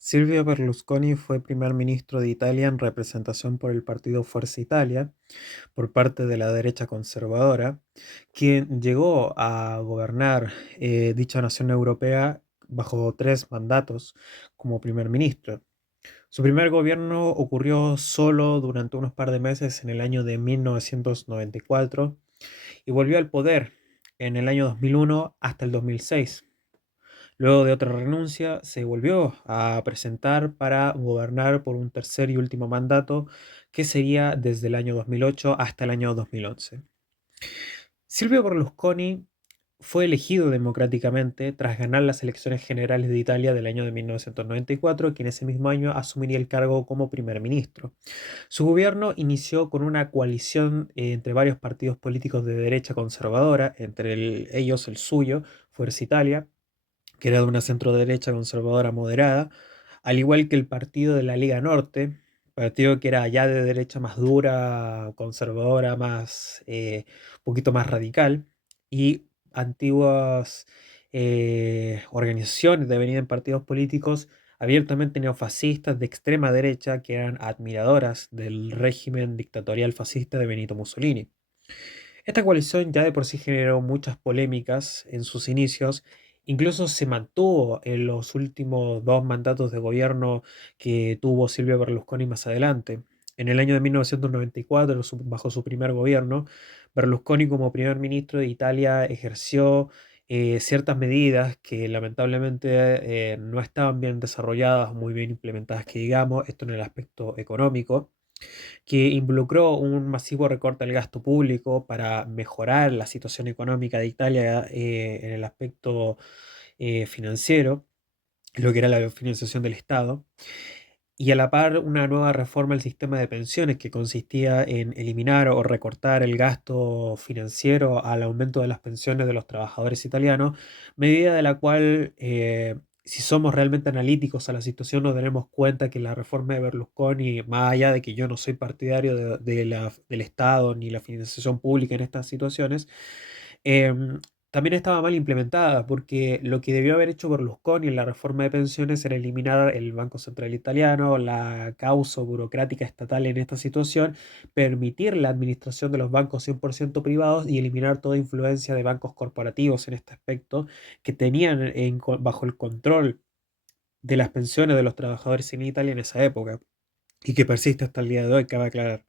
Silvio Berlusconi fue primer ministro de Italia en representación por el partido Fuerza Italia, por parte de la derecha conservadora, quien llegó a gobernar dicha nación europea bajo 3 mandatos como primer ministro. Su primer gobierno ocurrió solo durante unos par de meses en el año de 1994 y volvió al poder en el año 2001 hasta el 2006. Luego de otra renuncia, se volvió a presentar para gobernar por un tercer y último mandato, que sería desde el año 2008 hasta el año 2011. Silvio Berlusconi fue elegido democráticamente tras ganar las elecciones generales de Italia del año de 1994, que en ese mismo año asumiría el cargo como primer ministro. Su gobierno inició con una coalición entre varios partidos políticos de derecha conservadora, entre ellos el suyo, Fuerza Italia, que era de una centroderecha conservadora moderada, al igual que el partido de la Liga Norte, partido que era ya de derecha más dura, conservadora, un poquito más radical, y antiguas organizaciones devenidas en partidos políticos abiertamente neofascistas de extrema derecha que eran admiradoras del régimen dictatorial fascista de Benito Mussolini. Esta coalición ya de por sí generó muchas polémicas en sus inicios, incluso se mantuvo en los últimos 2 mandatos de gobierno que tuvo Silvio Berlusconi más adelante. En el año de 1994, bajo su primer gobierno, Berlusconi como primer ministro de Italia ejerció ciertas medidas que lamentablemente no estaban bien desarrolladas, muy bien implementadas, que digamos, esto en el aspecto económico, que involucró un masivo recorte al gasto público para mejorar la situación económica de Italia en el aspecto financiero, lo que era la financiación del Estado, y a la par una nueva reforma al sistema de pensiones que consistía en eliminar o recortar el gasto financiero al aumento de las pensiones de los trabajadores italianos, medida de la cual, si somos realmente analíticos a la situación, nos daremos cuenta que la reforma de Berlusconi, más allá de que yo no soy partidario del Estado ni la financiación pública en estas situaciones, em, también estaba mal implementada, porque lo que debió haber hecho Berlusconi en la reforma de pensiones era eliminar el Banco Central Italiano, la causa burocrática estatal en esta situación, permitir la administración de los bancos 100% privados y eliminar toda influencia de bancos corporativos en este aspecto, que tenían bajo el control de las pensiones de los trabajadores en Italia en esa época, y que persiste hasta el día de hoy, cabe aclarar.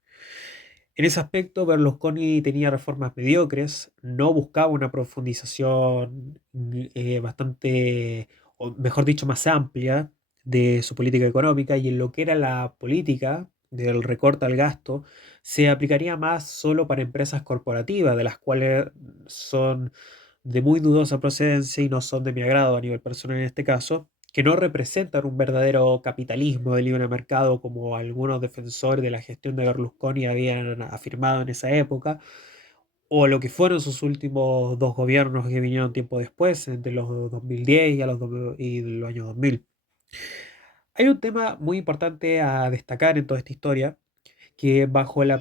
En ese aspecto, Berlusconi tenía reformas mediocres, no buscaba una profundización bastante, o mejor dicho, más amplia de su política económica, y en lo que era la política del recorte al gasto, se aplicaría más solo para empresas corporativas, de las cuales son de muy dudosa procedencia y no son de mi agrado a nivel personal en este caso, que no representan un verdadero capitalismo de libre mercado como algunos defensores de la gestión de Berlusconi habían afirmado en esa época, o lo que fueron sus últimos 2 gobiernos que vinieron tiempo después, entre los 2010 y los años 2000. Hay un tema muy importante a destacar en toda esta historia, que bajo el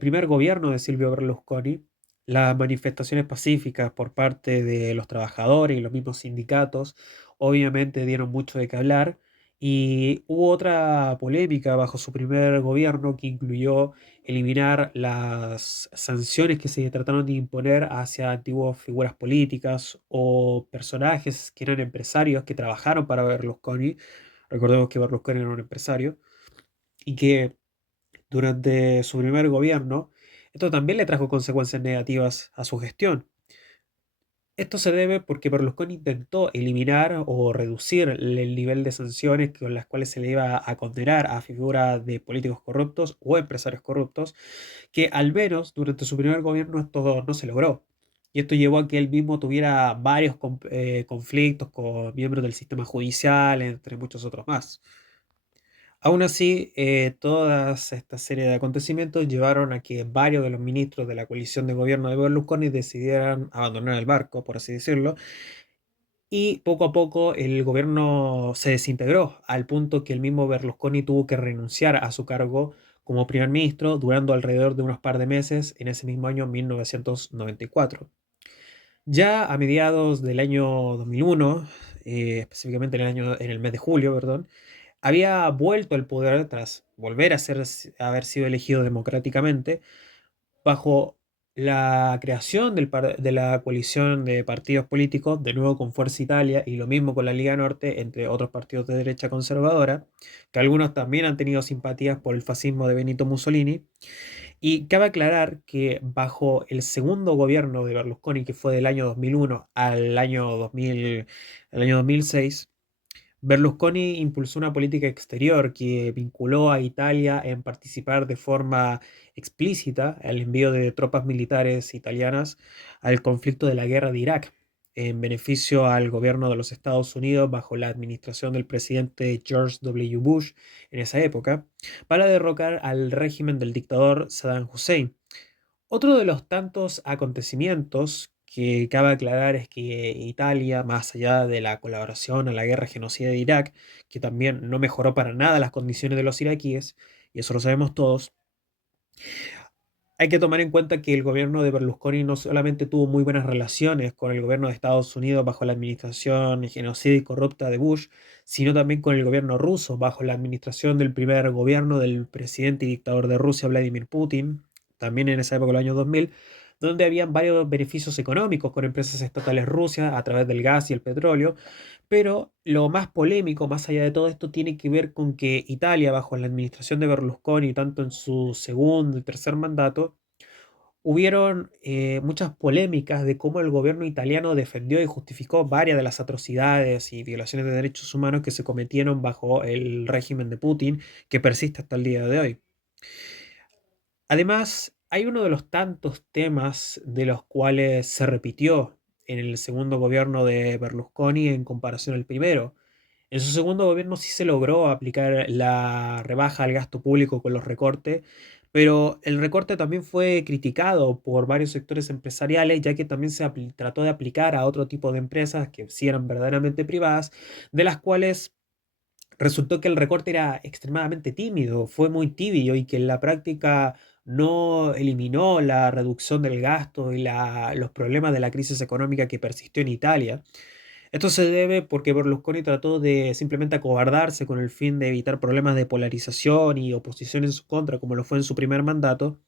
primer gobierno de Silvio Berlusconi, las manifestaciones pacíficas por parte de los trabajadores y los mismos sindicatos obviamente dieron mucho de qué hablar, y hubo otra polémica bajo su primer gobierno que incluyó eliminar las sanciones que se trataron de imponer hacia antiguas figuras políticas o personajes que eran empresarios que trabajaron para Berlusconi. Recordemos que Berlusconi era un empresario y que durante su primer gobierno, esto también le trajo consecuencias negativas a su gestión. Esto se debe porque Berlusconi intentó eliminar o reducir el nivel de sanciones con las cuales se le iba a condenar a figuras de políticos corruptos o empresarios corruptos, que al menos durante su primer gobierno esto no se logró. Y esto llevó a que él mismo tuviera varios conflictos con miembros del sistema judicial, entre muchos otros más. Aún así, toda esta serie de acontecimientos llevaron a que varios de los ministros de la coalición de gobierno de Berlusconi decidieran abandonar el barco, por así decirlo, y poco a poco el gobierno se desintegró, al punto que el mismo Berlusconi tuvo que renunciar a su cargo como primer ministro, durando alrededor de unos par de meses en ese mismo año 1994. Ya a mediados del año 2001, específicamente en el mes de julio, perdón, había vuelto al poder tras volver a haber sido elegido democráticamente bajo la creación de la coalición de partidos políticos, de nuevo con Fuerza Italia y lo mismo con la Liga Norte, entre otros partidos de derecha conservadora, que algunos también han tenido simpatías por el fascismo de Benito Mussolini. Y cabe aclarar que bajo el segundo gobierno de Berlusconi, que fue del año 2001 al año 2006, Berlusconi impulsó una política exterior que vinculó a Italia en participar de forma explícita al envío de tropas militares italianas al conflicto de la guerra de Irak, en beneficio al gobierno de los Estados Unidos bajo la administración del presidente George W. Bush en esa época, para derrocar al régimen del dictador Saddam Hussein. Otro de los tantos acontecimientos que cabe aclarar es que Italia, más allá de la colaboración a la guerra genocida de Irak, que también no mejoró para nada las condiciones de los iraquíes, y eso lo sabemos todos, hay que tomar en cuenta que el gobierno de Berlusconi no solamente tuvo muy buenas relaciones con el gobierno de Estados Unidos bajo la administración genocida y corrupta de Bush, sino también con el gobierno ruso bajo la administración del primer gobierno del presidente y dictador de Rusia, Vladimir Putin, también en esa época, el año 2000, donde habían varios beneficios económicos con empresas estatales rusas a través del gas y el petróleo, pero lo más polémico, más allá de todo esto, tiene que ver con que Italia, bajo la administración de Berlusconi, tanto en su segundo y tercer mandato, hubieron muchas polémicas de cómo el gobierno italiano defendió y justificó varias de las atrocidades y violaciones de derechos humanos que se cometieron bajo el régimen de Putin, que persiste hasta el día de hoy. Además, hay uno de los tantos temas de los cuales se repitió en el segundo gobierno de Berlusconi en comparación al primero. En su segundo gobierno sí se logró aplicar la rebaja al gasto público con los recortes, pero el recorte también fue criticado por varios sectores empresariales, ya que también trató de aplicar a otro tipo de empresas que sí eran verdaderamente privadas, de las cuales resultó que el recorte era extremadamente tímido, fue muy tibio y que en la práctica no eliminó la reducción del gasto y los problemas de la crisis económica que persistió en Italia. Esto se debe porque Berlusconi trató de simplemente acobardarse con el fin de evitar problemas de polarización y oposición en su contra, como lo fue en su primer mandato,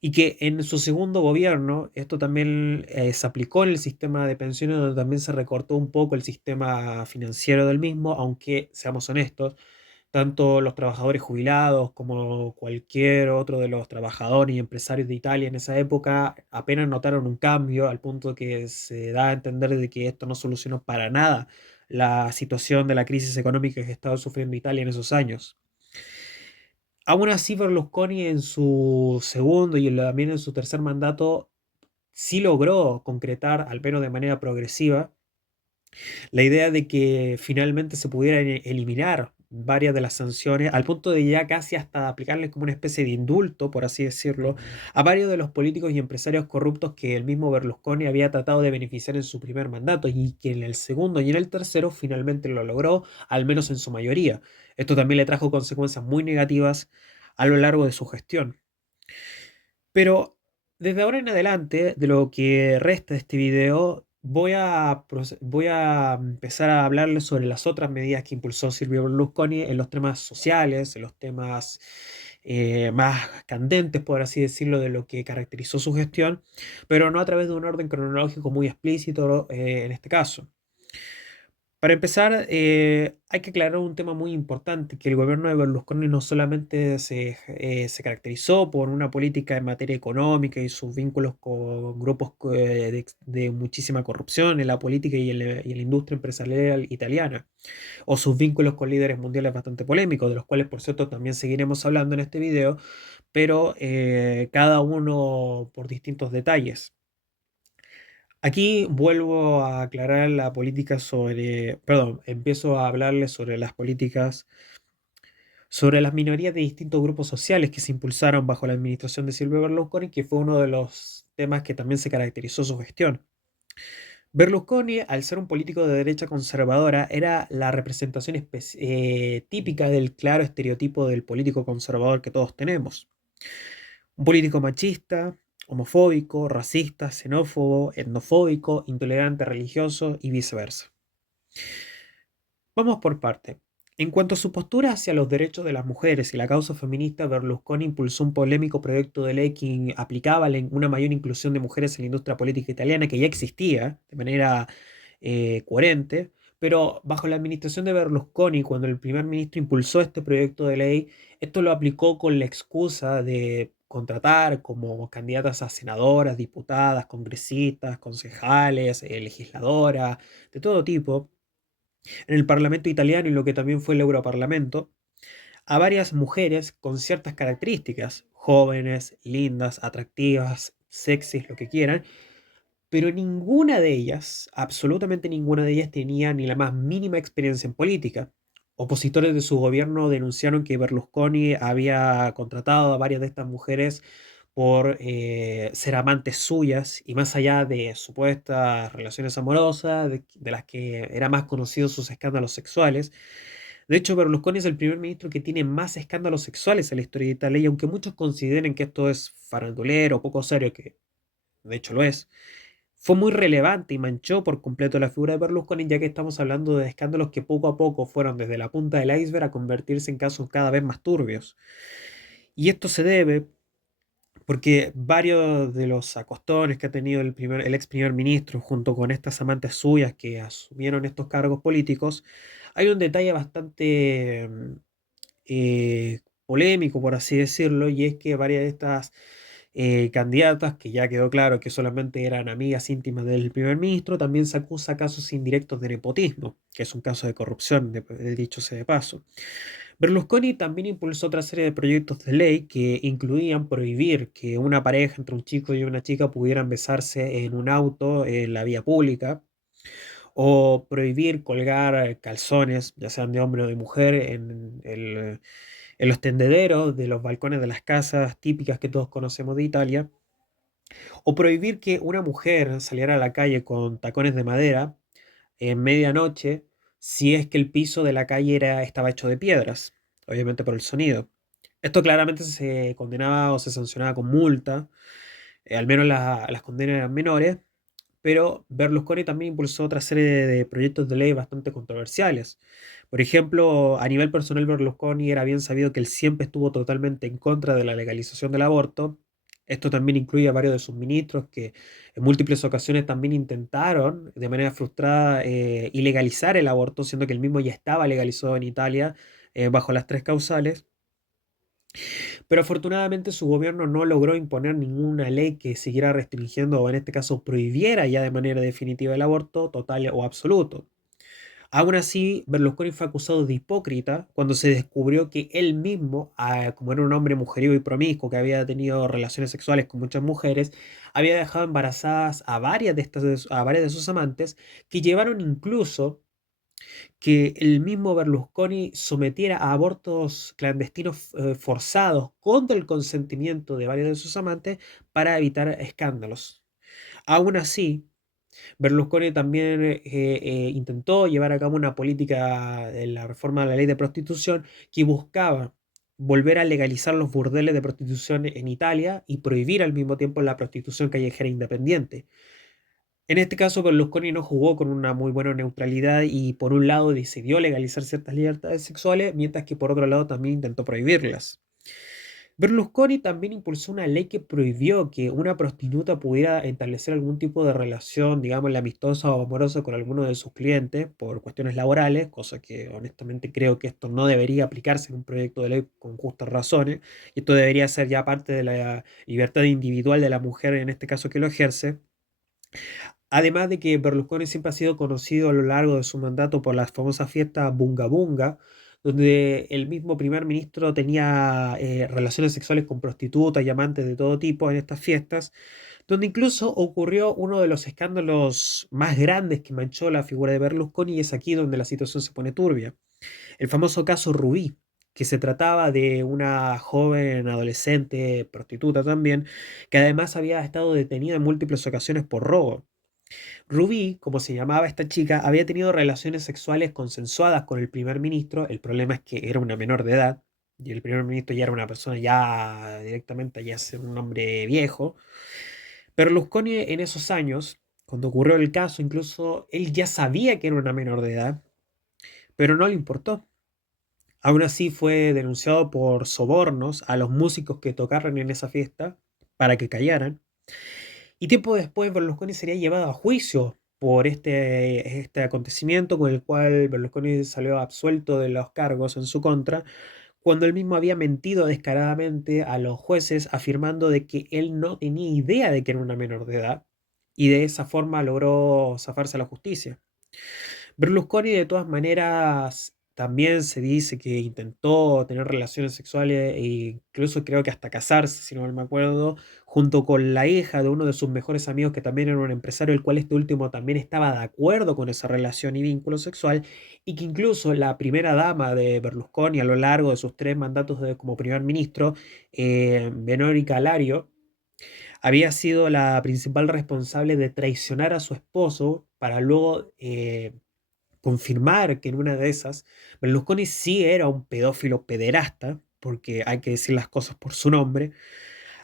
y que en su segundo gobierno esto también se aplicó en el sistema de pensiones, donde también se recortó un poco el sistema financiero del mismo, aunque seamos honestos, tanto los trabajadores jubilados como cualquier otro de los trabajadores y empresarios de Italia en esa época apenas notaron un cambio al punto que se da a entender de que esto no solucionó para nada la situación de la crisis económica que estaba sufriendo Italia en esos años. Aún así, Berlusconi en su segundo y también en su tercer mandato sí logró concretar, al menos de manera progresiva, la idea de que finalmente se pudieran eliminar varias de las sanciones, al punto de ya casi hasta aplicarles como una especie de indulto, por así decirlo, a varios de los políticos y empresarios corruptos que el mismo Berlusconi había tratado de beneficiar en su primer mandato y que en el segundo y en el tercero finalmente lo logró, al menos en su mayoría. Esto también le trajo consecuencias muy negativas a lo largo de su gestión. Pero desde ahora en adelante, de lo que resta de este video, voy a empezar a hablarles sobre las otras medidas que impulsó Silvio Berlusconi en los temas sociales, en los temas más candentes, por así decirlo, de lo que caracterizó su gestión, pero no a través de un orden cronológico muy explícito en este caso. Para empezar, hay que aclarar un tema muy importante, que el gobierno de Berlusconi no solamente se caracterizó por una política en materia económica y sus vínculos con grupos de muchísima corrupción en la política y en la industria empresarial italiana, o sus vínculos con líderes mundiales bastante polémicos, de los cuales, por cierto, también seguiremos hablando en este video, pero cada uno por distintos detalles. Aquí vuelvo a aclarar la política perdón, empiezo a hablarles sobre las políticas, sobre las minorías de distintos grupos sociales que se impulsaron bajo la administración de Silvio Berlusconi, que fue uno de los temas que también se caracterizó su gestión. Berlusconi, al ser un político de derecha conservadora, era la representación típica del claro estereotipo del político conservador que todos tenemos. Un político machista, homofóbico, racista, xenófobo, etnofóbico, intolerante religioso y viceversa. Vamos por parte. En cuanto a su postura hacia los derechos de las mujeres y la causa feminista, Berlusconi impulsó un polémico proyecto de ley que aplicaba una mayor inclusión de mujeres en la industria política italiana, que ya existía de manera coherente, pero bajo la administración de Berlusconi, cuando el primer ministro impulsó este proyecto de ley, esto lo aplicó con la excusa de contratar como candidatas a senadoras, diputadas, congresistas, concejales, legisladoras, de todo tipo en el Parlamento italiano y lo que también fue el Europarlamento, a varias mujeres con ciertas características, jóvenes, lindas, atractivas, sexys, lo que quieran, pero ninguna de ellas, absolutamente ninguna de ellas tenía ni la más mínima experiencia en política. Opositores de su gobierno denunciaron que Berlusconi había contratado a varias de estas mujeres por ser amantes suyas y más allá de supuestas relaciones amorosas, de las que era más conocido sus escándalos sexuales. De hecho, Berlusconi es el primer ministro que tiene más escándalos sexuales en la historia de Italia y aunque muchos consideren que esto es farandulero, poco serio, que de hecho lo es, fue muy relevante y manchó por completo la figura de Berlusconi, ya que estamos hablando de escándalos que poco a poco fueron desde la punta del iceberg a convertirse en casos cada vez más turbios. Y esto se debe porque varios de los acostones que ha tenido el ex primer ministro junto con estas amantes suyas que asumieron estos cargos políticos, hay un detalle bastante polémico, por así decirlo, y es que varias de estas candidatas, que ya quedó claro que solamente eran amigas íntimas del primer ministro, también se acusa casos indirectos de nepotismo, que es un caso de corrupción, de dicho sea de paso. Berlusconi también impulsó otra serie de proyectos de ley que incluían prohibir que una pareja entre un chico y una chica pudieran besarse en un auto en la vía pública, o prohibir colgar calzones, ya sean de hombre o de mujer, en los tendederos de los balcones de las casas típicas que todos conocemos de Italia, o prohibir que una mujer saliera a la calle con tacones de madera en medianoche si es que el piso de la calle estaba hecho de piedras, obviamente por el sonido. Esto claramente se condenaba o se sancionaba con multa, al menos las condenas eran menores, pero Berlusconi también impulsó otra serie de proyectos de ley bastante controversiales. Por ejemplo, a nivel personal, Berlusconi era bien sabido que él siempre estuvo totalmente en contra de la legalización del aborto. Esto también incluye a varios de sus ministros que en múltiples ocasiones también intentaron de manera frustrada ilegalizar el aborto, siendo que el mismo ya estaba legalizado en Italia bajo las tres causales. Pero afortunadamente su gobierno no logró imponer ninguna ley que siguiera restringiendo o en este caso prohibiera ya de manera definitiva el aborto total o absoluto. Aún así, Berlusconi fue acusado de hipócrita cuando se descubrió que él mismo, como era un hombre mujeriego y promiscuo que había tenido relaciones sexuales con muchas mujeres, había dejado embarazadas a varias de sus amantes, que llevaron incluso que el mismo Berlusconi sometiera a abortos clandestinos forzados contra el consentimiento de varios de sus amantes para evitar escándalos. Aún así, Berlusconi también intentó llevar a cabo una política de la reforma de la ley de prostitución que buscaba volver a legalizar los burdeles de prostitución en Italia y prohibir al mismo tiempo la prostitución callejera independiente. En este caso, Berlusconi no jugó con una muy buena neutralidad y por un lado decidió legalizar ciertas libertades sexuales, mientras que por otro lado también intentó prohibirlas. Berlusconi también impulsó una ley que prohibió que una prostituta pudiera establecer algún tipo de relación, digamos, amistosa o amorosa con alguno de sus clientes por cuestiones laborales, cosa que honestamente creo que esto no debería aplicarse en un proyecto de ley con justas razones, y esto debería ser ya parte de la libertad individual de la mujer en este caso que lo ejerce. Además de que Berlusconi siempre ha sido conocido a lo largo de su mandato por las famosas fiestas Bunga Bunga, donde el mismo primer ministro tenía relaciones sexuales con prostitutas y amantes de todo tipo en estas fiestas, donde incluso ocurrió uno de los escándalos más grandes que manchó la figura de Berlusconi y es aquí donde la situación se pone turbia. El famoso caso Rubí, que se trataba de una joven adolescente, prostituta también, que además había estado detenida en múltiples ocasiones por robo. Ruby, como se llamaba esta chica, había tenido relaciones sexuales consensuadas con el primer ministro. El problema es que era una menor de edad y el primer ministro ya era una persona ya directamente, ya ser un hombre viejo. Berlusconi en esos años, Cuando ocurrió el caso, incluso él ya sabía que era una menor de edad, pero no le importó. Aún así fue denunciado por sobornos a los músicos que tocaron en esa fiesta para que callaran. Y tiempo después Berlusconi sería llevado a juicio por este acontecimiento con el cual Berlusconi salió absuelto de los cargos en su contra, cuando él mismo había mentido descaradamente a los jueces afirmando de que él no tenía idea de que era una menor de edad y de esa forma logró zafarse a la justicia. Berlusconi, de todas maneras, también se dice que intentó tener relaciones sexuales e incluso creo que hasta casarse, si no mal me acuerdo, junto con la hija de uno de sus mejores amigos que también era un empresario, el cual este último también estaba de acuerdo con esa relación y vínculo sexual, y que incluso la primera dama de Berlusconi a lo largo de sus 3 mandatos como primer ministro, Verónica Lario, había sido la principal responsable de traicionar a su esposo para luego confirmar que en una de esas Berlusconi sí era un pedófilo pederasta, porque hay que decir las cosas por su nombre,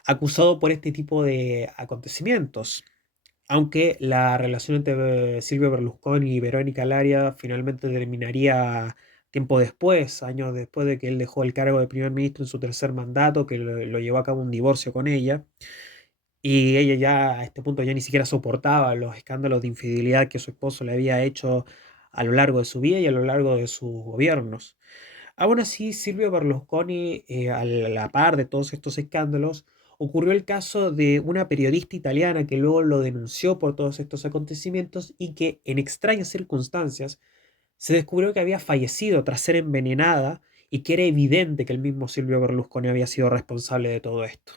acusado por este tipo de acontecimientos. Aunque la relación entre Silvio Berlusconi y Verónica Laria finalmente terminaría tiempo después, años después de que él dejó el cargo de primer ministro en su tercer mandato, que lo llevó a cabo un divorcio con ella. Y ella ya a este punto ya ni siquiera soportaba los escándalos de infidelidad que su esposo le había hecho a lo largo de su vida y a lo largo de sus gobiernos. Aún así, Silvio Berlusconi, a la par de todos estos escándalos, ocurrió el caso de una periodista italiana que luego lo denunció por todos estos acontecimientos y que en extrañas circunstancias se descubrió que había fallecido tras ser envenenada y que era evidente que el mismo Silvio Berlusconi había sido responsable de todo esto.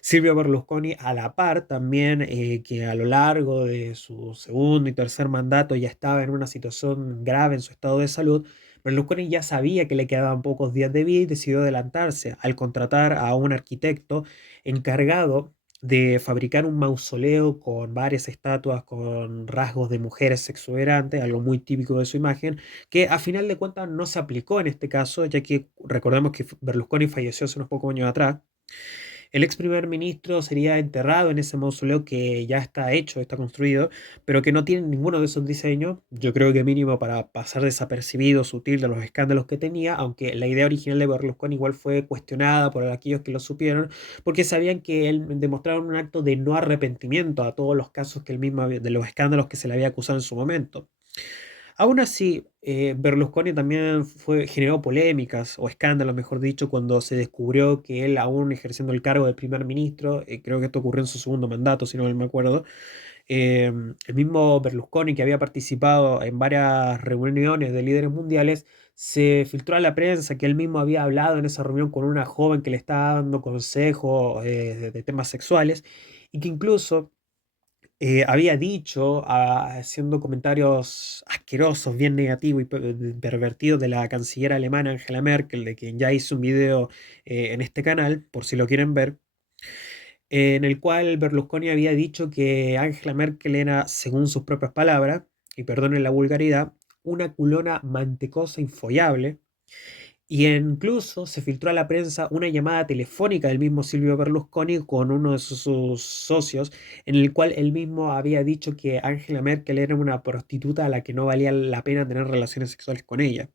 Silvio Berlusconi, a la par también, que a lo largo de su segundo y tercer mandato ya estaba en una situación grave en su estado de salud, Berlusconi ya sabía que le quedaban pocos días de vida y decidió adelantarse al contratar a un arquitecto encargado de fabricar un mausoleo con varias estatuas con rasgos de mujeres exuberantes, algo muy típico de su imagen, que a final de cuentas no se aplicó en este caso, ya que recordemos que Berlusconi falleció hace unos pocos años atrás. El ex primer ministro sería enterrado en ese mausoleo que ya está hecho, está construido, pero que no tiene ninguno de esos diseños. Yo creo que mínimo para pasar desapercibido, sutil de los escándalos que tenía, aunque la idea original de Berlusconi igual fue cuestionada por aquellos que lo supieron, porque sabían que él demostraba un acto de no arrepentimiento a todos los casos que él mismo, de los escándalos que se le había acusado en su momento. Aún así, Berlusconi también generó polémicas o escándalos, mejor dicho, cuando se descubrió que él, aún ejerciendo el cargo de primer ministro, creo que esto ocurrió en su segundo mandato, si no mal me acuerdo, el mismo Berlusconi, que había participado en varias reuniones de líderes mundiales, se filtró a la prensa que él mismo había hablado en esa reunión con una joven que le estaba dando consejos de temas sexuales y que incluso había dicho, haciendo comentarios asquerosos, bien negativos y pervertidos de la canciller alemana Angela Merkel, de quien ya hice un video en este canal, por si lo quieren ver, en el cual Berlusconi había dicho que Angela Merkel era, según sus propias palabras, y perdonen la vulgaridad, una culona mantecosa infollable, y incluso se filtró a la prensa una llamada telefónica del mismo Silvio Berlusconi con uno de sus socios, en el cual él mismo había dicho que Angela Merkel era una prostituta a la que no valía la pena tener relaciones sexuales con ella.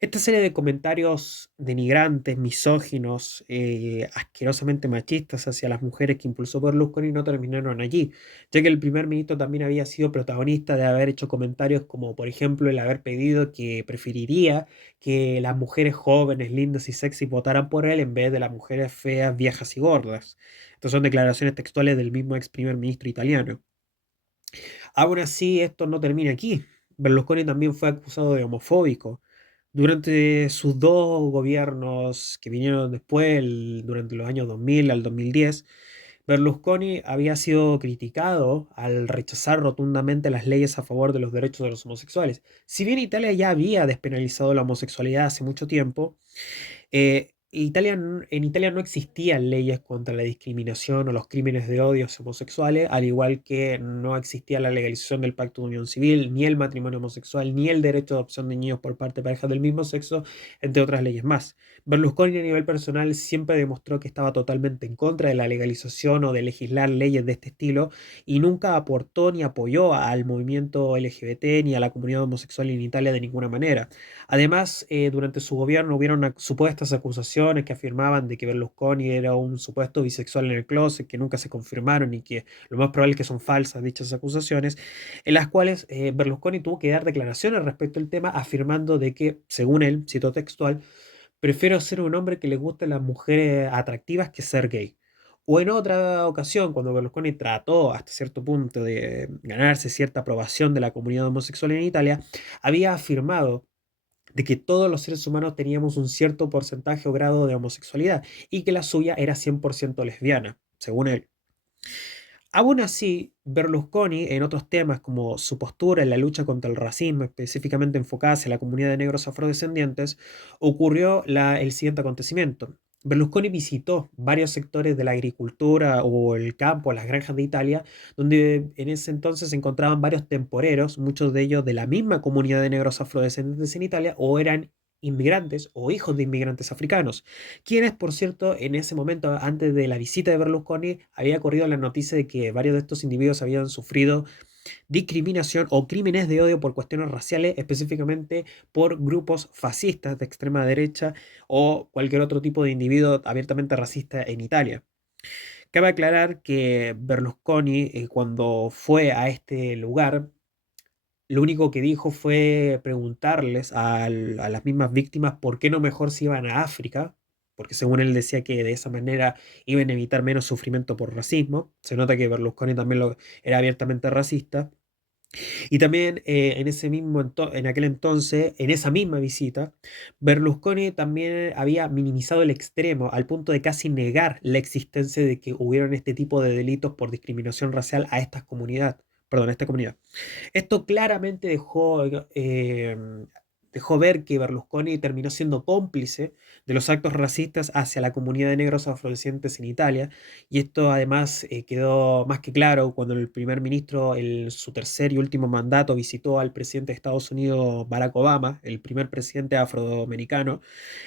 Esta serie de comentarios denigrantes, misóginos, asquerosamente machistas hacia las mujeres que impulsó Berlusconi no terminaron allí, ya que el primer ministro también había sido protagonista de haber hecho comentarios como, por ejemplo, el haber pedido que preferiría que las mujeres jóvenes, lindas y sexy votaran por él en vez de las mujeres feas, viejas y gordas. Estas son declaraciones textuales del mismo ex primer ministro italiano. Aún así, esto no termina aquí. Berlusconi también fue acusado de homofóbico. Durante sus 2 gobiernos que vinieron después, durante los años 2000 al 2010, Berlusconi había sido criticado al rechazar rotundamente las leyes a favor de los derechos de los homosexuales. Si bien Italia ya había despenalizado la homosexualidad hace mucho tiempo, En Italia no existían leyes contra la discriminación o los crímenes de odio hacia homosexuales, al igual que no existía la legalización del pacto de unión civil, ni el matrimonio homosexual, ni el derecho de adopción de niños por parte de parejas del mismo sexo, entre otras leyes más. Berlusconi a nivel personal siempre demostró que estaba totalmente en contra de la legalización o de legislar leyes de este estilo y nunca aportó ni apoyó al movimiento LGBT ni a la comunidad homosexual en Italia de ninguna manera. Además, durante su gobierno hubieron supuestas acusaciones que afirmaban de que Berlusconi era un supuesto bisexual en el closet, que nunca se confirmaron y que lo más probable es que son falsas dichas acusaciones, en las cuales Berlusconi tuvo que dar declaraciones respecto al tema, afirmando de que, según él, cito textual, prefiero ser un hombre que le guste las mujeres atractivas que ser gay. O en otra ocasión, cuando Berlusconi trató hasta cierto punto de ganarse cierta aprobación de la comunidad homosexual en Italia, había afirmado de que todos los seres humanos teníamos un cierto porcentaje o grado de homosexualidad y que la suya era 100% lesbiana, según él. Aún así, Berlusconi, en otros temas como su postura en la lucha contra el racismo, específicamente enfocada hacia la comunidad de negros afrodescendientes, ocurrió el siguiente acontecimiento. Berlusconi visitó varios sectores de la agricultura o el campo, las granjas de Italia, donde en ese entonces se encontraban varios temporeros, muchos de ellos de la misma comunidad de negros afrodescendientes en Italia, o eran inmigrantes o hijos de inmigrantes africanos, quienes, por cierto, en ese momento, antes de la visita de Berlusconi, había corrido la noticia de que varios de estos individuos habían sufrido discriminación o crímenes de odio por cuestiones raciales, específicamente por grupos fascistas de extrema derecha o cualquier otro tipo de individuo abiertamente racista en Italia. Cabe aclarar que Berlusconi, cuando fue a este lugar, lo único que dijo fue preguntarles a las mismas víctimas por qué no mejor se iban a África, porque según él decía que de esa manera iban a evitar menos sufrimiento por racismo. Se nota que Berlusconi también era abiertamente racista. Y también en aquel entonces, en esa misma visita, Berlusconi también había minimizado el extremo al punto de casi negar la existencia de que hubieran este tipo de delitos por discriminación racial a esta comunidad. Perdón, a esta comunidad. Esto claramente dejó ver que Berlusconi terminó siendo cómplice de los actos racistas hacia la comunidad de negros afrodescendientes en Italia, y esto además quedó más que claro cuando el primer ministro en su tercer y último mandato visitó al presidente de Estados Unidos, Barack Obama, el primer presidente afroamericano,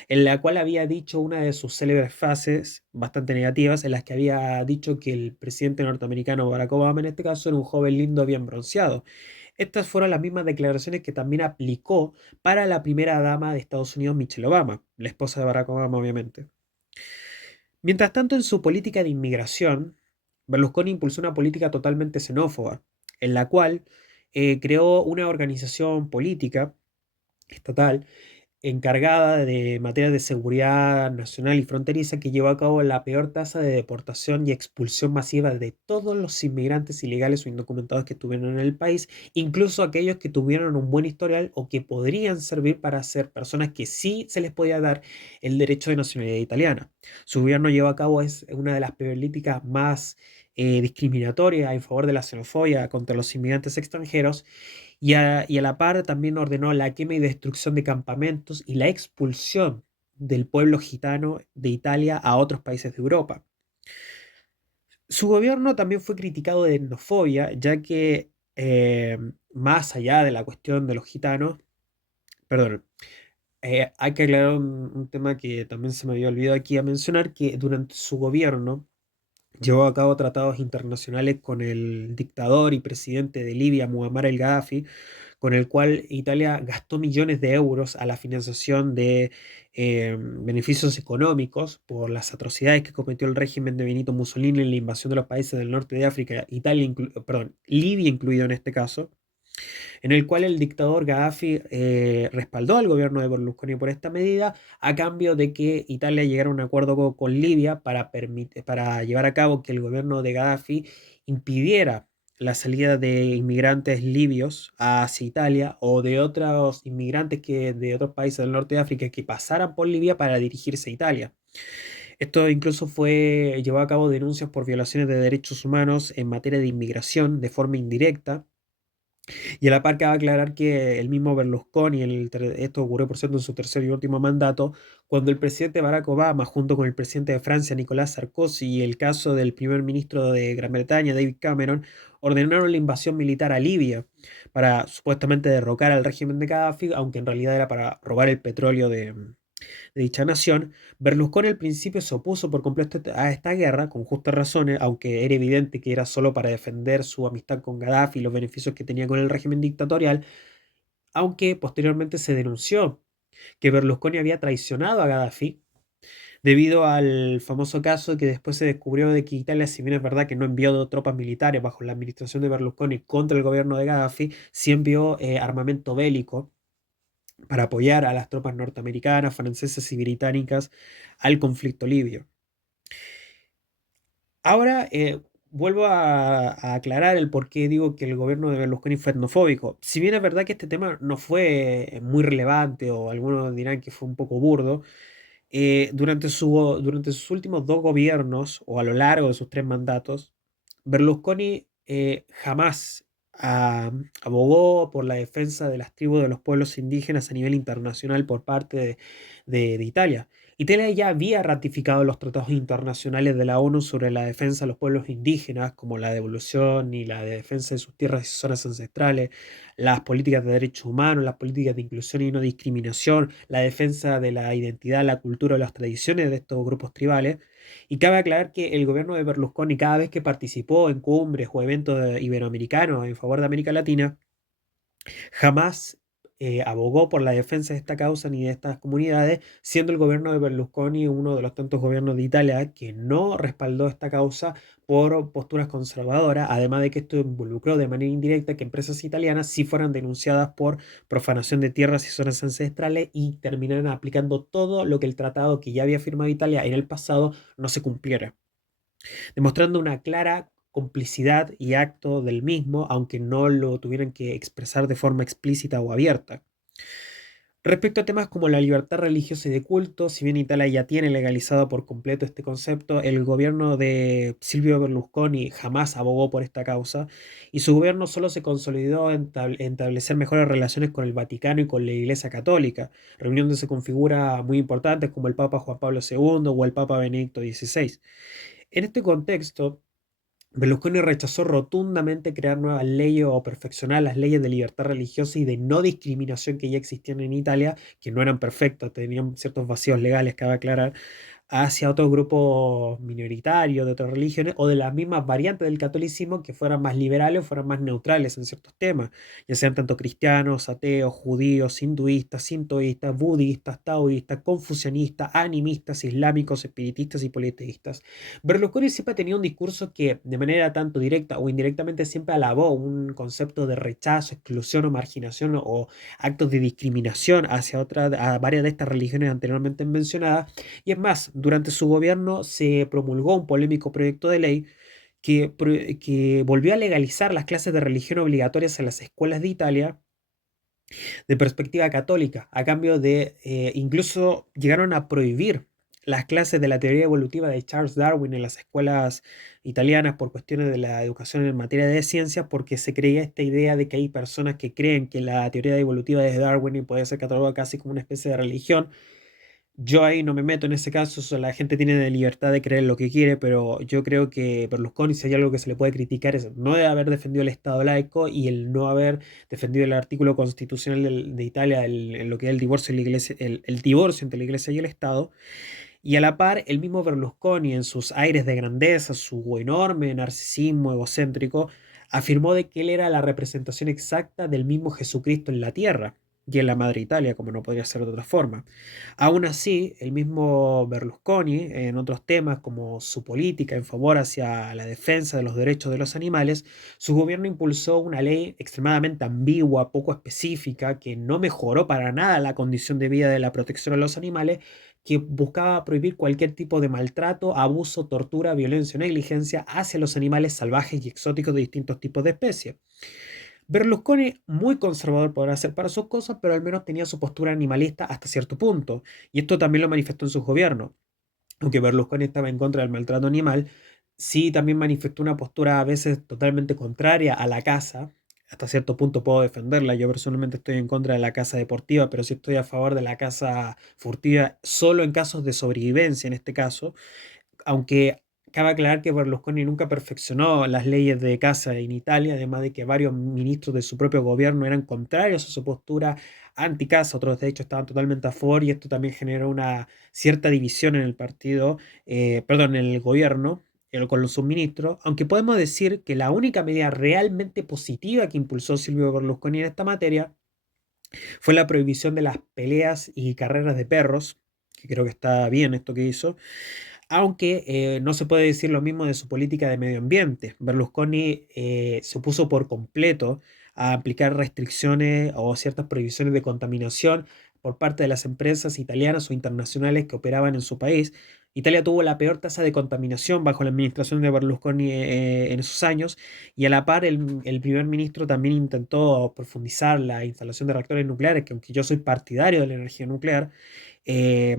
en la cual había dicho una de sus célebres frases bastante negativas, en las que había dicho que el presidente norteamericano Barack Obama en este caso era un joven lindo bien bronceado. Estas fueron las mismas declaraciones que también aplicó para la primera dama de Estados Unidos, Michelle Obama, la esposa de Barack Obama, obviamente. Mientras tanto, en su política de inmigración, Berlusconi impulsó una política totalmente xenófoba, en la cual creó una organización política estatal encargada de materias de seguridad nacional y fronteriza, que llevó a cabo la peor tasa de deportación y expulsión masiva de todos los inmigrantes ilegales o indocumentados que estuvieron en el país, incluso aquellos que tuvieron un buen historial o que podrían servir para ser personas que sí se les podía dar el derecho de nacionalidad italiana. Su gobierno llevó a cabo una de las políticas más discriminatorias en favor de la xenofobia contra los inmigrantes extranjeros, y a la par también ordenó la quema y destrucción de campamentos y la expulsión del pueblo gitano de Italia a otros países de Europa. Su gobierno también fue criticado de etnofobia, ya que más allá de la cuestión de los gitanos, perdón, hay que aclarar un tema que también se me había olvidado aquí a mencionar, que durante su gobierno llevó a cabo tratados internacionales con el dictador y presidente de Libia, Muammar el Gaddafi, con el cual Italia gastó millones de euros a la financiación de beneficios económicos por las atrocidades que cometió el régimen de Benito Mussolini en la invasión de los países del norte de África, perdón, Libia incluido en este caso, en el cual el dictador Gaddafi respaldó al gobierno de Berlusconi por esta medida, a cambio de que Italia llegara a un acuerdo con Libia para llevar a cabo que el gobierno de Gaddafi impidiera la salida de inmigrantes libios hacia Italia o de otros inmigrantes de otros países del norte de África que pasaran por Libia para dirigirse a Italia. Esto incluso llevó a cabo denuncias por violaciones de derechos humanos en materia de inmigración de forma indirecta, Y a la par cabe aclarar que el mismo Berlusconi, esto ocurrió por cierto en su tercer y último mandato, cuando el presidente Barack Obama, junto con el presidente de Francia, Nicolás Sarkozy, y el caso del primer ministro de Gran Bretaña, David Cameron, ordenaron la invasión militar a Libia para supuestamente derrocar al régimen de Gaddafi, aunque en realidad era para robar el petróleo de dicha nación. Berlusconi al principio se opuso por completo a esta guerra, con justas razones, aunque era evidente que era solo para defender su amistad con Gaddafi y los beneficios que tenía con el régimen dictatorial, aunque posteriormente se denunció que Berlusconi había traicionado a Gaddafi debido al famoso caso que después se descubrió de que Italia, si bien es verdad que no envió tropas militares bajo la administración de Berlusconi contra el gobierno de Gaddafi, sí envió armamento bélico para apoyar a las tropas norteamericanas, francesas y británicas al conflicto libio. Ahora vuelvo a aclarar el por qué digo que el gobierno de Berlusconi fue etnofóbico. Si bien es verdad que este tema no fue muy relevante o algunos dirán que fue un poco burdo, durante sus últimos dos gobiernos o a lo largo de sus tres mandatos, Berlusconi jamás abogó por la defensa de las tribus de los pueblos indígenas a nivel internacional por parte de Italia. Italia ya había ratificado los tratados internacionales de la ONU sobre la defensa de los pueblos indígenas, como la devolución y la defensa de sus tierras y zonas ancestrales, las políticas de derechos humanos, las políticas de inclusión y no discriminación, la defensa de la identidad, la cultura o las tradiciones de estos grupos tribales. Y cabe aclarar que el gobierno de Berlusconi, cada vez que participó en cumbres o eventos iberoamericanos en favor de América Latina, jamás abogó por la defensa de esta causa ni de estas comunidades, siendo el gobierno de Berlusconi uno de los tantos gobiernos de Italia que no respaldó esta causa por posturas conservadoras, además de que esto involucró de manera indirecta que empresas italianas sí fueran denunciadas por profanación de tierras y zonas ancestrales y terminaran aplicando todo lo que el tratado que ya había firmado Italia en el pasado no se cumpliera, demostrando una clara complicidad y acto del mismo, aunque no lo tuvieran que expresar de forma explícita o abierta. Respecto a temas como la libertad religiosa y de culto, si bien Italia ya tiene legalizado por completo este concepto, el gobierno de Silvio Berlusconi jamás abogó por esta causa y su gobierno solo se consolidó en establecer mejores relaciones con el Vaticano y con la Iglesia Católica, reuniéndose con figuras muy importantes como el Papa Juan Pablo II o el Papa Benedicto XVI. En este contexto, Berlusconi rechazó rotundamente crear nuevas leyes o perfeccionar las leyes de libertad religiosa y de no discriminación que ya existían en Italia, que no eran perfectas, tenían ciertos vacíos legales, cabe aclarar, hacia otros grupos minoritarios de otras religiones o de las mismas variantes del catolicismo que fueran más liberales o fueran más neutrales en ciertos temas, ya sean tanto cristianos, ateos, judíos, hinduistas, sintoístas, budistas, taoístas, confucianistas, animistas, islámicos, espiritistas y politeístas. Berlusconi siempre ha tenido un discurso que de manera tanto directa o indirectamente siempre alabó un concepto de rechazo, exclusión o marginación o actos de discriminación hacia a varias de estas religiones anteriormente mencionadas, y es más, durante su gobierno se promulgó un polémico proyecto de ley que volvió a legalizar las clases de religión obligatorias en las escuelas de Italia de perspectiva católica, a cambio de incluso llegaron a prohibir las clases de la teoría evolutiva de Charles Darwin en las escuelas italianas por cuestiones de la educación en materia de ciencias, porque se creía esta idea de que hay personas que creen que la teoría evolutiva de Darwin puede ser catalogada casi como una especie de religión. Yo ahí no me meto en ese caso, la gente tiene la libertad de creer lo que quiere, pero yo creo que Berlusconi, si hay algo que se le puede criticar, es no de haber defendido el Estado laico y el no haber defendido el artículo constitucional de Italia, en lo que es el divorcio, de la iglesia, el divorcio entre la Iglesia y el Estado. Y a la par, el mismo Berlusconi, en sus aires de grandeza, su enorme narcisismo egocéntrico, afirmó de que él era la representación exacta del mismo Jesucristo en la tierra y en la madre Italia, como no podría ser de otra forma. Aún así, el mismo Berlusconi, en otros temas como su política en favor hacia la defensa de los derechos de los animales, su gobierno impulsó una ley extremadamente ambigua, poco específica, que no mejoró para nada la condición de vida de la protección a los animales, que buscaba prohibir cualquier tipo de maltrato, abuso, tortura, violencia o negligencia hacia los animales salvajes y exóticos de distintos tipos de especies. Berlusconi, muy conservador podrá ser para sus cosas, pero al menos tenía su postura animalista hasta cierto punto, y esto también lo manifestó en su gobierno. Aunque Berlusconi estaba en contra del maltrato animal, sí también manifestó una postura a veces totalmente contraria a la caza, hasta cierto punto puedo defenderla. Yo personalmente estoy en contra de la caza deportiva, pero sí estoy a favor de la caza furtiva solo en casos de sobrevivencia en este caso, aunque cabe aclarar que Berlusconi nunca perfeccionó las leyes de caza en Italia, además de que varios ministros de su propio gobierno eran contrarios a su postura anti-caza, otros de hecho estaban totalmente a favor y esto también generó una cierta división en el partido, perdón, en el gobierno. Con los subministros, aunque podemos decir que la única medida realmente positiva que impulsó Silvio Berlusconi en esta materia fue la prohibición de las peleas y carreras de perros, que creo que está bien esto que hizo, aunque no se puede decir lo mismo de su política de medio ambiente. Berlusconi se opuso por completo a aplicar restricciones o ciertas prohibiciones de contaminación por parte de las empresas italianas o internacionales que operaban en su país. Italia tuvo la peor tasa de contaminación bajo la administración de Berlusconi en esos años y a la par el primer ministro también intentó profundizar la instalación de reactores nucleares, que aunque yo soy partidario de la energía nuclear, eh,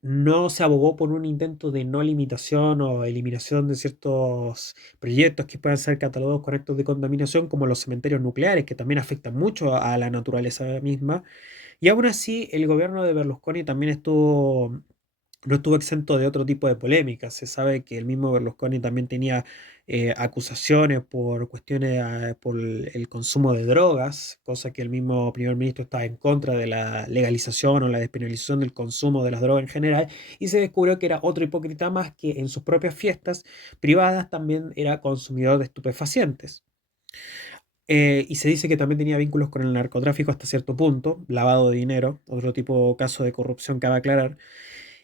no se abogó por un intento de no limitación o eliminación de ciertos proyectos que puedan ser catalogados con actos de contaminación, como los cementerios nucleares, que también afectan mucho a la naturaleza misma. Y aún así, el gobierno de Berlusconi también no estuvo exento de otro tipo de polémicas. Se sabe que el mismo Berlusconi también tenía acusaciones por cuestiones, por el consumo de drogas, cosa que el mismo primer ministro estaba en contra de la legalización o la despenalización del consumo de las drogas en general, y se descubrió que era otro hipócrita más que en sus propias fiestas privadas también era consumidor de estupefacientes. Y se dice que también tenía vínculos con el narcotráfico hasta cierto punto, lavado de dinero, otro tipo caso de corrupción cabe aclarar.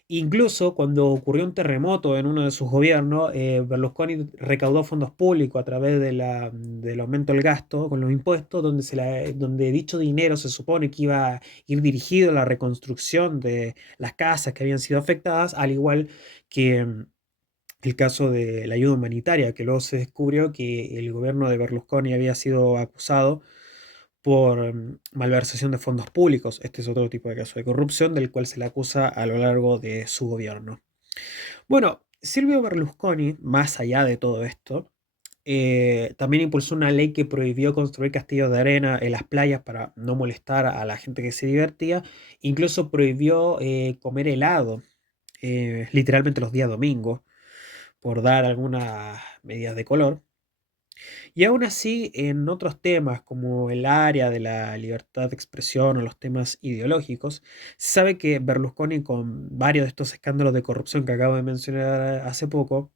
Incluso cuando ocurrió un terremoto en uno de sus gobiernos, Berlusconi recaudó fondos públicos a través del aumento del gasto con los impuestos, donde dicho dinero se supone que iba a ir dirigido a la reconstrucción de las casas que habían sido afectadas, al igual que el caso de la ayuda humanitaria, que luego se descubrió que el gobierno de Berlusconi había sido acusado por malversación de fondos públicos. Este es otro tipo de caso de corrupción del cual se le acusa a lo largo de su gobierno. Bueno, Silvio Berlusconi, más allá de todo esto, también impulsó una ley que prohibió construir castillos de arena en las playas para no molestar a la gente que se divertía. Incluso prohibió comer helado, literalmente los días domingos, por dar algunas medidas de color. Y aún así, en otros temas como el área de la libertad de expresión o los temas ideológicos, se sabe que Berlusconi, con varios de estos escándalos de corrupción que acabo de mencionar hace poco,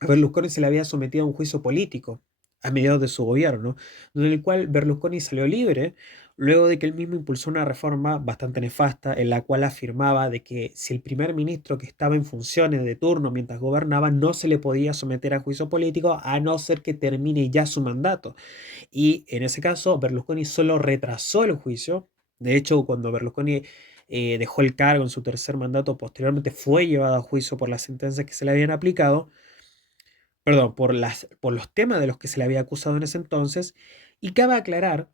a Berlusconi se le había sometido a un juicio político a mediados de su gobierno, en el cual Berlusconi salió libre luego de que él mismo impulsó una reforma bastante nefasta en la cual afirmaba de que si el primer ministro que estaba en funciones de turno mientras gobernaba no se le podía someter a juicio político a no ser que termine ya su mandato. Y en ese caso Berlusconi solo retrasó el juicio. De hecho, cuando Berlusconi dejó el cargo en su tercer mandato, posteriormente fue llevado a juicio por las sentencias que se le habían aplicado, perdón, por los temas de los que se le había acusado en ese entonces, y cabe aclarar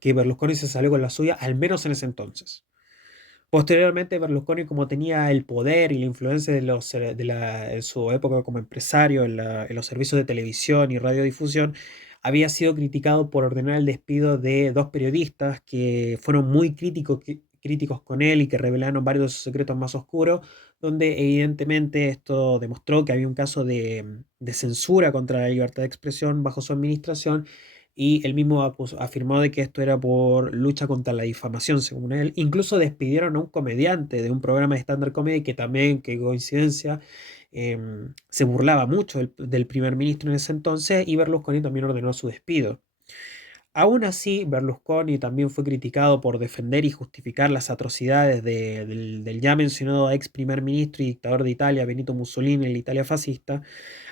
que Berlusconi se salió con la suya, al menos en ese entonces. Posteriormente, Berlusconi, como tenía el poder y la influencia en su época como empresario en los servicios de televisión y radiodifusión, había sido criticado por ordenar el despido de dos periodistas que fueron muy críticos con él y que revelaron varios de sus secretos más oscuros, donde evidentemente esto demostró que había un caso de censura contra la libertad de expresión bajo su administración, y él mismo afirmó de que esto era por lucha contra la difamación, según él. Incluso despidieron a un comediante de un programa de stand-up comedy que también, qué coincidencia, se burlaba mucho del primer ministro en ese entonces, y Berlusconi también ordenó su despido. Aún así, Berlusconi también fue criticado por defender y justificar las atrocidades del ya mencionado ex primer ministro y dictador de Italia, Benito Mussolini, en la Italia fascista,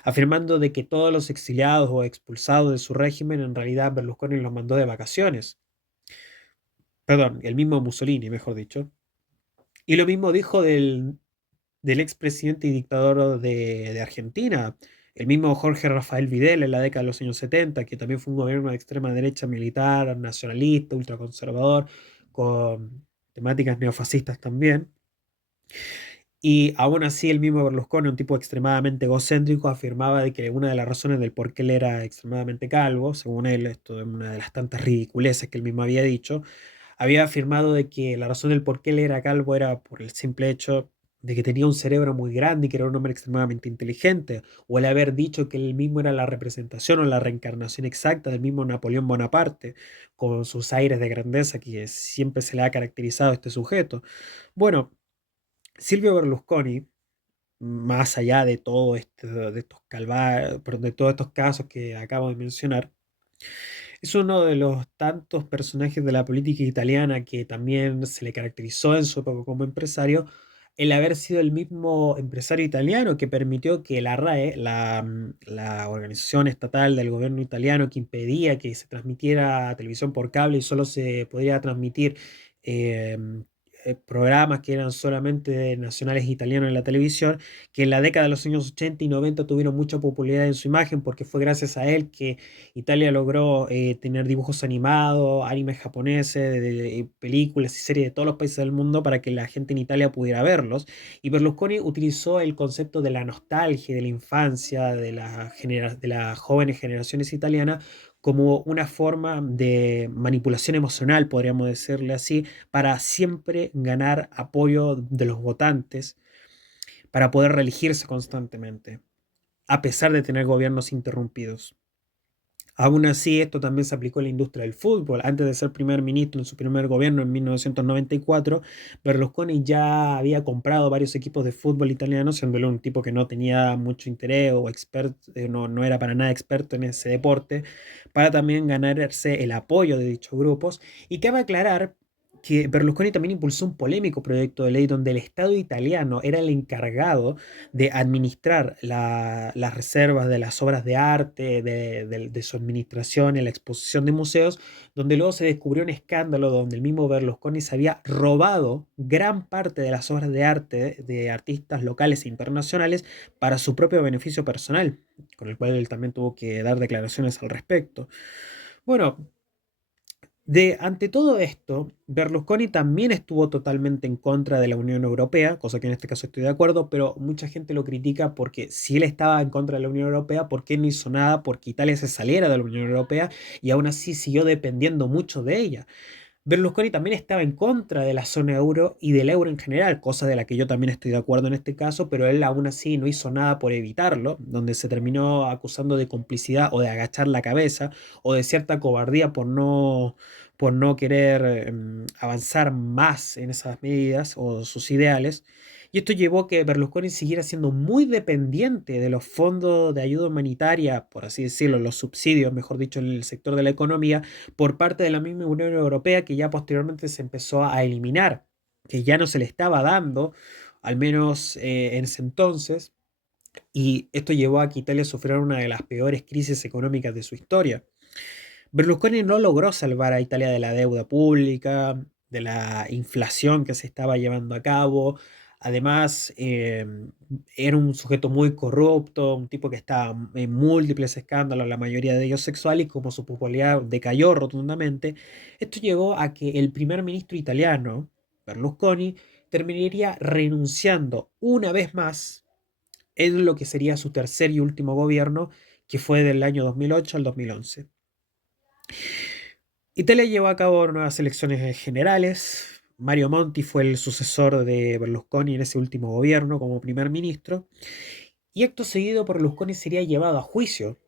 afirmando de que todos los exiliados o expulsados de su régimen en realidad Berlusconi los mandó de vacaciones. Perdón, el mismo Mussolini, mejor dicho. Y lo mismo dijo del expresidente y dictador de Argentina, el mismo Jorge Rafael Videla en la década de los años 70, que también fue un gobierno de extrema derecha militar, nacionalista, ultraconservador, con temáticas neofascistas también. Y aún así el mismo Berlusconi, un tipo extremadamente egocéntrico, afirmaba de que una de las razones del por qué él era extremadamente calvo, según él, esto es una de las tantas ridiculeces que él mismo había dicho, había afirmado de que la razón del por qué él era calvo era por el simple hecho de que tenía un cerebro muy grande y que era un hombre extremadamente inteligente, o el haber dicho que él mismo era la representación o la reencarnación exacta del mismo Napoleón Bonaparte, con sus aires de grandeza que siempre se le ha caracterizado a este sujeto. Bueno, Silvio Berlusconi, más allá de todo de estos de todos estos casos que acabo de mencionar, es uno de los tantos personajes de la política italiana que también se le caracterizó en su época como empresario, el haber sido el mismo empresario italiano que permitió que la RAE, la organización estatal del gobierno italiano que impedía que se transmitiera televisión por cable y solo se podría transmitir eh, programas que eran solamente nacionales italianos en la televisión, que en la década de los años 80 y 90 tuvieron mucha popularidad en su imagen porque fue gracias a él que Italia logró tener dibujos animados, animes japoneses, películas y series de todos los países del mundo para que la gente en Italia pudiera verlos. Y Berlusconi utilizó el concepto de la nostalgia, de la infancia, de las jóvenes generaciones italianas como una forma de manipulación emocional, podríamos decirle así, para siempre ganar apoyo de los votantes, para poder reelegirse constantemente, a pesar de tener gobiernos interrumpidos. Aún así, esto también se aplicó en la industria del fútbol. Antes de ser primer ministro en su primer gobierno en 1994, Berlusconi ya había comprado varios equipos de fútbol italianos, siendo él un tipo que no tenía mucho interés o no era para nada experto en ese deporte, para también ganarse el apoyo de dichos grupos. Y cabe aclarar que Berlusconi también impulsó un polémico proyecto de ley donde el Estado italiano era el encargado de administrar las reservas de las obras de arte, de su administración y la exposición de museos, donde luego se descubrió un escándalo donde el mismo Berlusconi se había robado gran parte de las obras de arte de artistas locales e internacionales para su propio beneficio personal, con el cual él también tuvo que dar declaraciones al respecto. Bueno, ante todo esto, Berlusconi también estuvo totalmente en contra de la Unión Europea, cosa que en este caso estoy de acuerdo, pero mucha gente lo critica porque si él estaba en contra de la Unión Europea, ¿por qué no hizo nada porque Italia se saliera de la Unión Europea y aún así siguió dependiendo mucho de ella? Berlusconi también estaba en contra de la zona euro y del euro en general, cosa de la que yo también estoy de acuerdo en este caso, pero él aún así no hizo nada por evitarlo, donde se terminó acusando de complicidad o de agachar la cabeza o de cierta cobardía por no querer avanzar más en esas medidas o sus ideales. Y esto llevó a que Berlusconi siguiera siendo muy dependiente de los fondos de ayuda humanitaria, por así decirlo, los subsidios, mejor dicho, en el sector de la economía, por parte de la misma Unión Europea que ya posteriormente se empezó a eliminar, que ya no se le estaba dando, al menos en ese entonces, y esto llevó a que Italia sufriera una de las peores crisis económicas de su historia. Berlusconi no logró salvar a Italia de la deuda pública, de la inflación que se estaba llevando a cabo. Además, era un sujeto muy corrupto, un tipo que estaba en múltiples escándalos, la mayoría de ellos sexuales, y como su popularidad decayó rotundamente, esto llevó a que el primer ministro italiano, Berlusconi, terminaría renunciando una vez más en lo que sería su tercer y último gobierno, que fue del año 2008 al 2011. Italia llevó a cabo nuevas elecciones generales. Mario Monti fue el sucesor de Berlusconi en ese último gobierno como primer ministro. Y acto seguido, Berlusconi sería llevado a juicio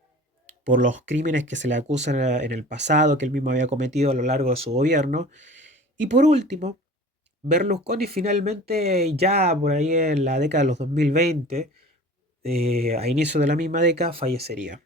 por los crímenes que se le acusan en el pasado, que él mismo había cometido a lo largo de su gobierno. Y por último, Berlusconi finalmente, ya por ahí en la década de los 2020, a inicio de la misma década, fallecería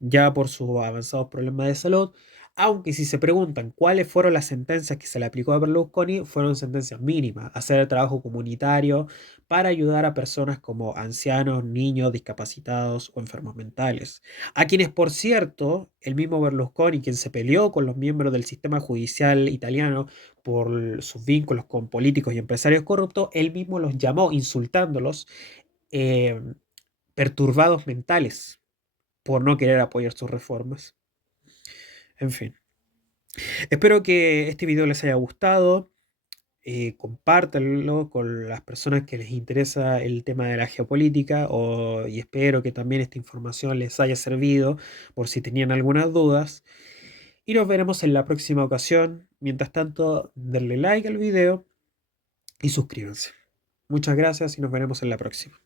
ya por sus avanzados problemas de salud, aunque si se preguntan cuáles fueron las sentencias que se le aplicó a Berlusconi, fueron sentencias mínimas, hacer el trabajo comunitario para ayudar a personas como ancianos, niños, discapacitados o enfermos mentales, a quienes, por cierto, el mismo Berlusconi, quien se peleó con los miembros del sistema judicial italiano por sus vínculos con políticos y empresarios corruptos, él mismo los llamó insultándolos eh, perturbados mentales por no querer apoyar sus reformas. En fin, espero que este video les haya gustado. compártanlo con las personas que les interesa el tema de la geopolítica y espero que también esta información les haya servido por si tenían algunas dudas. Y nos veremos en la próxima ocasión. Mientras tanto, denle like al video y suscríbanse. Muchas gracias y nos veremos en la próxima.